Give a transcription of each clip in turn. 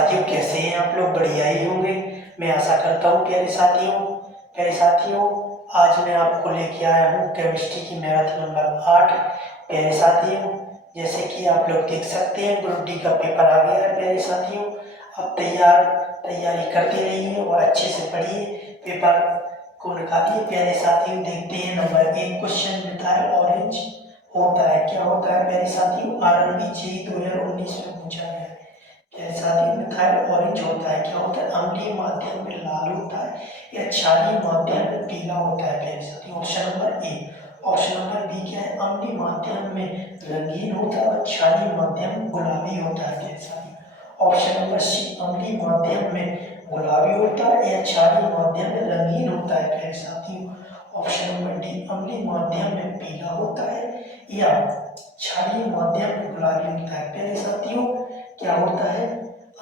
साथियों, कैसे हैं आप लोग? बढ़िया ही होंगे, मैं आशा करता हूँ। प्यारे साथियों, आज मैं आपको लेके आया हूँ केमिस्ट्री की मैथ नंबर 8। प्यारे साथियों, जैसे कि आप लोग देख सकते हैं, ग्रुप डी का पेपर आ गया है। प्यारे साथियों, अब तैयारी करते रहिए और अच्छे से पढ़िए, पेपर को निकालिए। प्यारे साथियों, देखते हैं नंबर 1 क्वेश्चन। मिथाइल ऑरेंज होता है, क्या होता है प्यारे साथियों? RRB JEE 2019 में पूछा गया है। प्यारे साथियों, मिथाइल ऑरेंज होता है, क्या होता है? अम्लीय माध्यम में लाल होता है या क्षारीय माध्यम में पीला होता है। प्यारे साथियों, option number A. Option number B क्या है? अम्लीय माध्यम में रंगीन होता है और क्षारीय माध्यम में गुलाबी होता है। प्यारे साथियों, ऑप्शन नंबर सी। अम्लीय माध्यम में गुलाबी होता है या क्षारीय माध्यम में रंगीन होता है। प्यारे साथियों, ऑप्शन नंबर डी। अम्लीय माध्यम में पीला होता है या क्षारीय माध्यम में गुलाबी होता है। प्यारे साथियों, क्या होता है?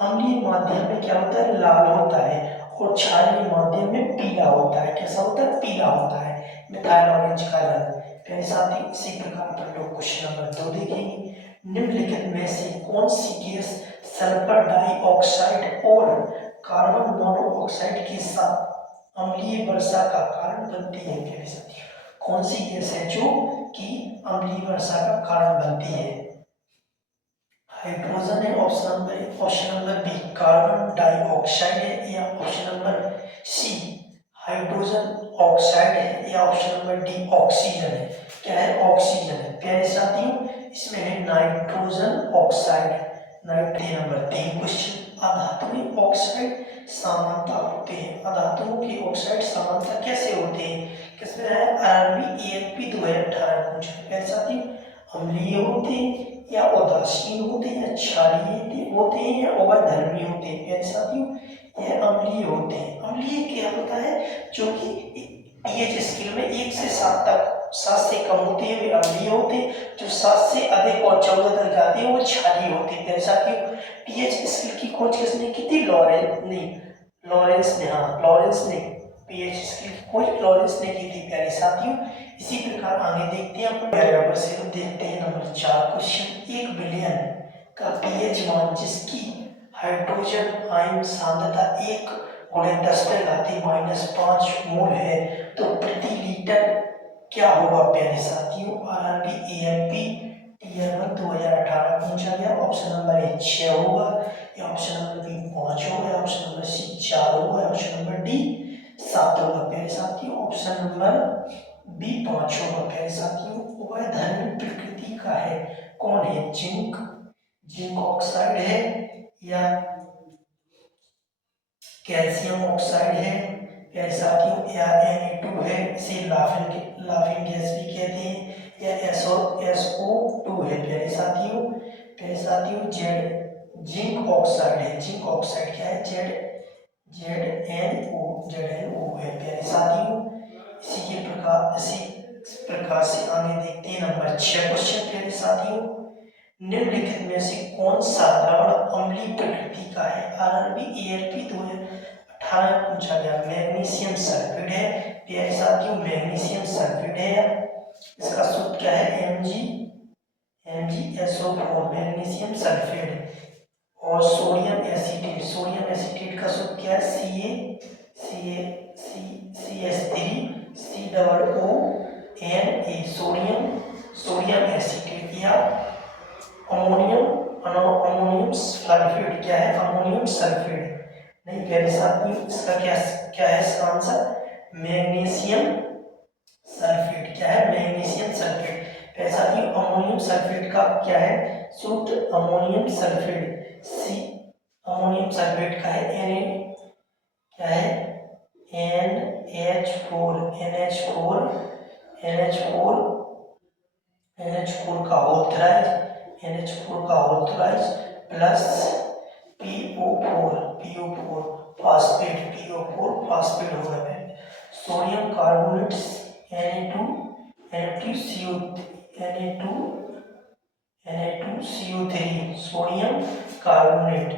अम्लीय माध्यम में क्या होता है? लाल होता है और क्षारीय माध्यम में पीला होता है। कैसा होता है? पीला होता है मिथाइल ऑरेंज का रंग। प्यारे साथियों, इसी प्रकार पर लोग क्वेश्चन नंबर 2 देखेंगे। निम्नलिखित में से कौन सी गैस सल्फर डाइऑक्साइड और कार्बन मोनोऑक्साइड के साथ अम्लीय वर्षा का कारण बनती है? प्यारे साथियों, कौन सी गैस है जो कि अम्लीय वर्षा का कारण बनती है? हाइड्रोजन है option number B. Carbon dioxide है या option number C hydrogen oxide है या ऑप्शन नंबर डी ऑक्सीजन है? क्या है? ऑक्सीजन है। प्यारे साथियों, इसमें है नाइट्रोजन ऑक्साइड। Number 3 question. अधातुएं ऑक्साइड समानता होते हैं। अधातुओं के ऑक्साइड समानता कैसे होते हैं? किसमें है? RRB ALP 2018 पूछा है। प्यारे साथियों, अम्लीय होते हैं या उदासीन होते हैं या क्षारीय होते हैं या अवधर्मी होते हैं? प्यारे साथियों, यह अम्लीय होते हैं। अम्लीय क्या होता है? जो कि pH स्केल में 1 से 7 तक, 7 से कम होते हैं वे अम्लीय होते हैं, जो 7 से अधिक और 14 तक जाते हैं वो क्षारीय होते हैं। प्यारे साथियों, pH स्केल की खोज किसने की थी? लॉरेंस ने pH स्केल की खोज लॉरेंस ने की थी। प्यारे साथियों, इसी प्रकार आगे देखते हैं अपन बराबर से देखते हैं नंबर 4 क्वेश्चन। 1 बिलियन का pH मान जिसकी हाइड्रोजन आयन सांद्रता 1 × 10⁻⁻5 मोल है, तो प्रति लीटर क्या होगा? प्यारे साथियों, RRB ALP टियर 1 2018 पूछा गया। ऑप्शन नंबर ए 6 होगा या ऑप्शन नंबर बी 5 होगा या ऑप्शन नंबर सी 4 होगा या ऑप्शन नंबर डी 7 होगा। प्यारे साथियों, ऑप्शन नंबर बी 5 होगा। प्यारे साथियों, वह धर्मी प्रकृति का है, कौन है? जिंक ऑक्साइड है या कैल्शियम ऑक्साइड है? प्यारे साथियों, या Na2 है, इसे लाफिंग गैस भी कहते हैं, या SO2 है। प्यारे साथियों, जिंक ऑक्साइड है। जिंक ऑक्साइड क्या है? ZnO है। प्यारे साथियों, इसी प्रकार से आगे देखते हैं नंबर 6 क्वेश्चन। प्यारे साथियों, निम्नलिखित में से कौन सा द्रवण अम्लीय प्रकृति का है? RRB ALP 2018 पूछा गया। मैग्नीशियम सल्फेट है। प्यारे साथियों, मैग्नीशियम सल्फेट है, इसका सूत्र क्या है? MgSO4 magnesium sulphate. और सोडियम एसिटेट का सूत्र क्या है? CH3COONA सोडियम एसिटेट या अमोनियम सल्फेट। क्या है? अमोनियम सल्फेट नहीं। प्यारे साथियों, इसका क्या है इसका आंसर? Magnesium sulphate. क्या है? Magnesium sulphate. प्यारे साथियों, अमोनियम सल्फेट का क्या है सूत्र? अमोनियम सल्फेट का है क्या है? NH4 का whole thrice plus PO4 phosphate होगा। Sodium carbonate Na2CO3 sodium carbonate.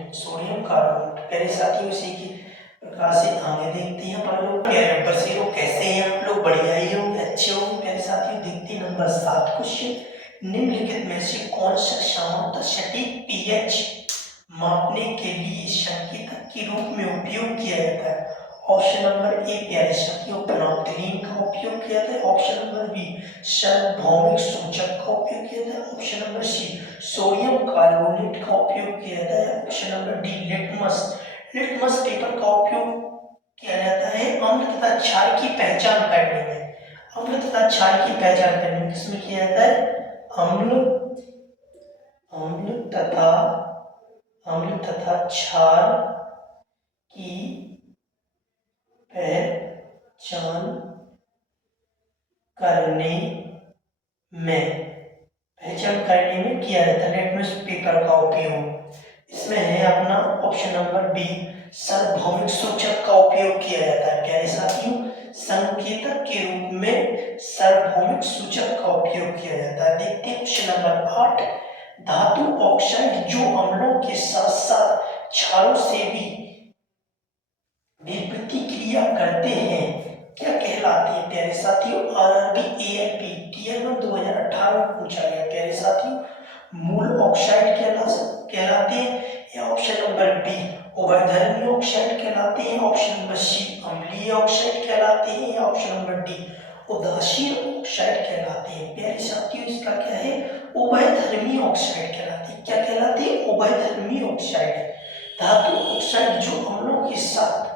प्यारे साथियों, इसी की प्रकार से आगे देखते हैं अपन लोग। प्यारे बच्चे लोग, कैसे हैं आप लोग? बढ़िया ही होंगे, अच्छे होंगे। प्यारे साथियों, देखते हैं नंबर 7 क्वेश्चन। निम्नलिखित में से कौन सा सामान्यतः सटीक pH मापने के लिए संकेतक के रूप में उपयोग किया जाता है। ऑप्शन नंबर ए प्यारे साथियों पेनॉक्सिलिन का उपयोग किया जाता है। ऑप्शन नंबर बी सार्वभौमिक सूचक का उपयोग किया जाता है। Option number C sodium carbonate का उपयोग किया जाता है। Option number D litmus paper का उपयोग किया जाता है अम्ल तथा क्षार की पहचान करने में। अम्ल तथा क्षार की पहचान करने में किसमें किया जाता है? अम्ल तथा क्षार की पहचान करने में किया जाता है लिटमस पेपर का उपयोग। इसमें है अपना ऑप्शन नंबर बी सार्वभौमिक सूचक का उपयोग किया जाता है। प्यारे साथियों संकेतक के रूप में सार्वभौमिक सूचक का उपयोग किया जाता है। देखते हैं क्वेश्चन नंबर 8 धातु ऑक्साइड जो अम्लों के साथ साथ क्षारों से भी प्रतिक्रिया करते हैं क्या कहलाते हैं? प्यारे साथियों आरआरबी एएलपी टीयर 2018 में पूछा गया। प्यारे साथियों मूल ऑक्साइड कहलाते हैं या ऑप्शन नंबर बी उभयधर्मी ऑक्साइड कहलाते हैं। ऑप्शन नंबर सी अम्लीय ऑक्साइड कहलाते हैं या ऑप्शन नंबर डी उदासीन ऑक्साइड कहलाते हैं। प्यारे साथियों इसका क्या है? उभयधर्मी ऑक्साइड कहलाते हैं। क्या कहलाते हैं? उभयधर्मी ऑक्साइड। धातु ऑक्साइड जो अम्लों के साथ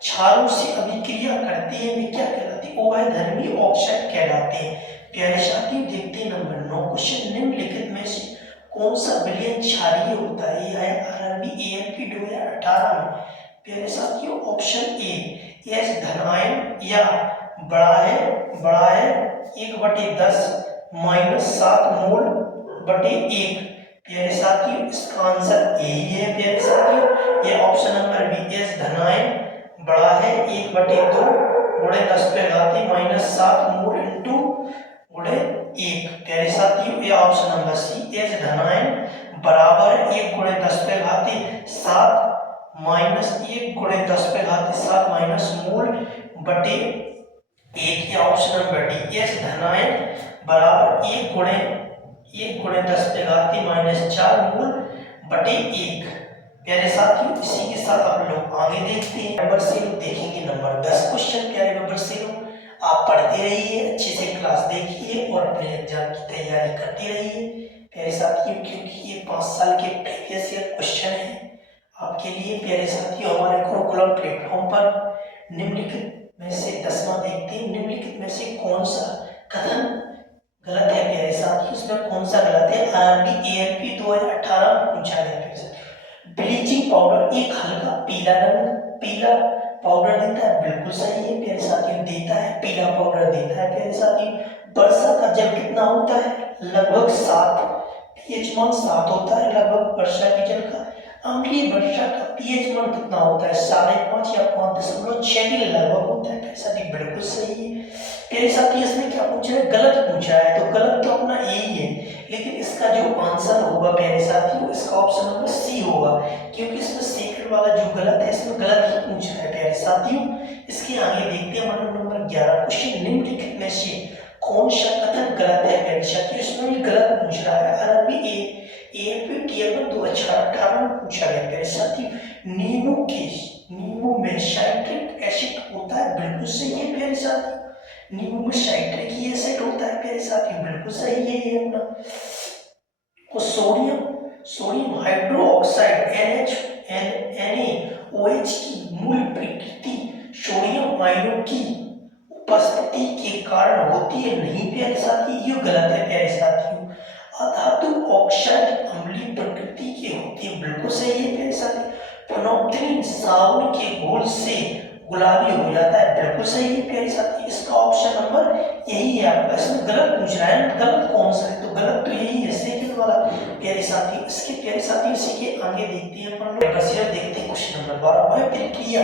क्षारों से अभिक्रिया करते हैं वे क्या कहलाते हैं? उभयधर्मी ऑक्साइड कहलाते हैं। प्यारे साथियों देखते हैं नंबर 9 क्वेश्चन निम्नलिखित में से कौन सा विलयन क्षारीय होता है? यह है आरआरबी एएलपी 2018 में। प्यारे साथियों ऑप्शन ए एस धनायन या बड़ा है 1/10 -7 मोल बटे 1। प्यारे साथियों इसका आंसर यही है। प्यारे साथियों ये ऑप्शन नंबर बी एस धनायन बड़ा है 1/2 गुणे 10 पे घाती -7 मोल इंटू गुणे 1। प्यारे साथियों ये ऑप्शन नंबर सी एस धनायन बराबर 1 गुणे 10 पे घाती 7 -1 गुणे 10 पे घाती 7 माइनस मोल बटे 1। या ऑप्शन नंबर डी एस धनायन बराबर 1 गुणे 10 पे घाती -4 मोल बटे 1। प्यारे साथियों इसी के साथ आप लोग आगे देखते हैं नंबर से देखेंगे नंबर 10 क्वेश्चन। प्यारे नंबर से आप पढ़ते रहिए, अच्छे से क्लास देखिए और अपने एग्जाम की तैयारी करते रहिए। प्यारे साथियों क्योंकि ये 5 साल के प्रीवियस ईयर क्वेश्चन है आपके लिए। प्यारे साथियों हमारे कुरुकुलम प्लेटफॉर्म पर निम्नलिखित में से 10वां देखते हैं। निम्नलिखित में से कौन सा कथन गलत है? प्यारे साथियों इसमें कौन सा गलत है? आरआरबी एएलपी 2018 में पूछा गया। ब्लीचिंग पाउडर एक हल्का पीला पाउडर देता है, बिल्कुल सही है प्यारे साथियों, देता है पीला पाउडर देता है। प्यारे साथियों वर्षा का जल कितना होता है? लगभग 7 पीएच मान 7 होता है लगभग वर्षा के जल का। अम्लीय वर्षा का पीएच मान कितना होता है? 5.5 या 5.6 के लगभग होता है। प्यारे साथियों बिल्कुल सही है। प्यारे साथियों इसमें क्या पूछा है? गलत पूछा है, तो गलत तो अपना यही है, लेकिन इसका जो आंसर होगा प्यारे साथियों इसका ऑप्शन नंबर सी होगा, क्योंकि इसमें सेकंड वाला जो गलत है इसमें गलत ही पूछ रहा है। प्यारे साथियों इसके आगे देखते हैं हमारा नंबर 11 क्वेश्चन निम्नलिखित में से कौन सा कथन गलत है? प्यारे साथियों इसमें भी गलत पूछ रहा है। आरआरबी एएलपी टीयर 2018 में पूछा गया। प्यारे साथियों नींबू में साइट्रिक एसिड होता है, बिल्कुल सही है प्यारे साथियों। नींबू में साइट्रिक एसिड होता है प्यारे साथियों, बिल्कुल सही है ये अपना। और सोडियम हाइड्रोक्साइड NaOH की मूल प्रकृति सोडियम आयनों की उपस्थिति के कारण होती है, नहीं प्यारे साथी, ये गलत है प्यारे साथियों। अधातु ऑक्साइड अम्लीय प्रकृति के होती है, बिल्कुल सही है प्यारे साथी। फेनोल्फथालीन साबुन के घोल से गुलाबी हो जाता है, बिल्कुल सही है प्यारे साथी। इसका ऑप्शन नंबर यही है आपका। इसमें गलत पूछ रहा है, गलत कौन सा है? तो गलत तो यही है सेकंड वाला प्यारे साथी। इसके प्यारे साथी इसी के आगे देखते हैं अपन लोग देखते हैं क्वेश्चन नंबर 12 वह प्रक्रिया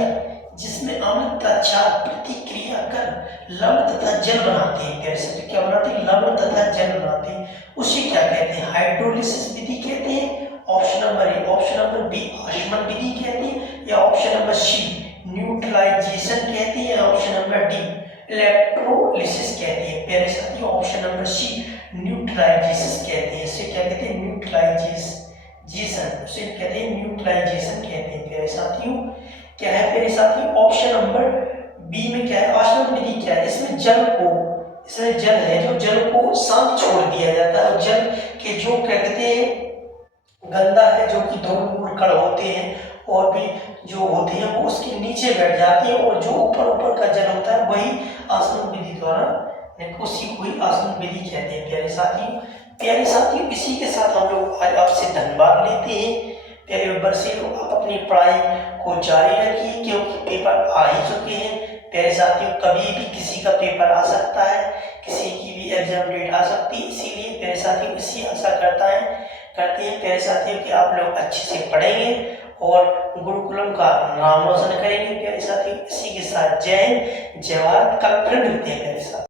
जिसमें अम्ल तथा क्षार प्रतिक्रिया कर लवण तथा जल बनाते हैं। प्यारे साथी क्या बनाते हैं? लवण तथा जल बनाते हैं, उसे क्या कहते हैं? हाइड्रोलिसिस विधि कहते हैं। Option number A, option number B आचमन विधि कहते हैं, या ऑप्शन नंबर सी न्यूट्रलाइजेशन कहते हैं, ऑप्शन नंबर डी इलेक्ट्रोलिसिस कहते हैं। प्यारे साथियों ऑप्शन नंबर सी न्यूट्रलाइजेशन कहते हैं। इसे क्या कहते हैं? जेसन, उसे कहते हैं न्यूट्रलाइजेशन कहते हैं प्यारे साथियों। क्या है प्यारे साथियों, ऑप्शन नंबर बी में क्या है, आसवन विधि क्या है, इसमें जल है जो जल को शांत छोड़ दिया जाता है और जल के जो क्या कहते हैं गंदा है, जो कि धूल मूल कण होते हैं और भी जो होते हैं वो उसके नीचे बैठ जाते हैं और जो ऊपर ऊपर का जल होता है वही आसवन विधि द्वारा, उसी को ही आसवन विधि कहते हैं प्यारे साथियों। प्यारे साथियों, इसी के साथ हम लोग आज आपसे धन्यवाद लेते हैं। प्यारे बच्चों, आप अपनी पढ़ाई को जारी रखिए क्योंकि पेपर आ ही चुके हैं। प्यारे साथियों, कभी भी किसी का पेपर आ सकता है, किसी की भी एग्जाम डेट आ सकती है, इसीलिए प्यारे साथियों इसी आशा करते हैं प्यारे साथियों कि आप लोग अच्छे से पढ़ेंगे और गुरुकुलम का नाम रोशन करेंगे। प्यारे साथियों, इसी के साथ जय हिंद, जय भारत। कल फिर मिलते हैं प्यारे साथियों।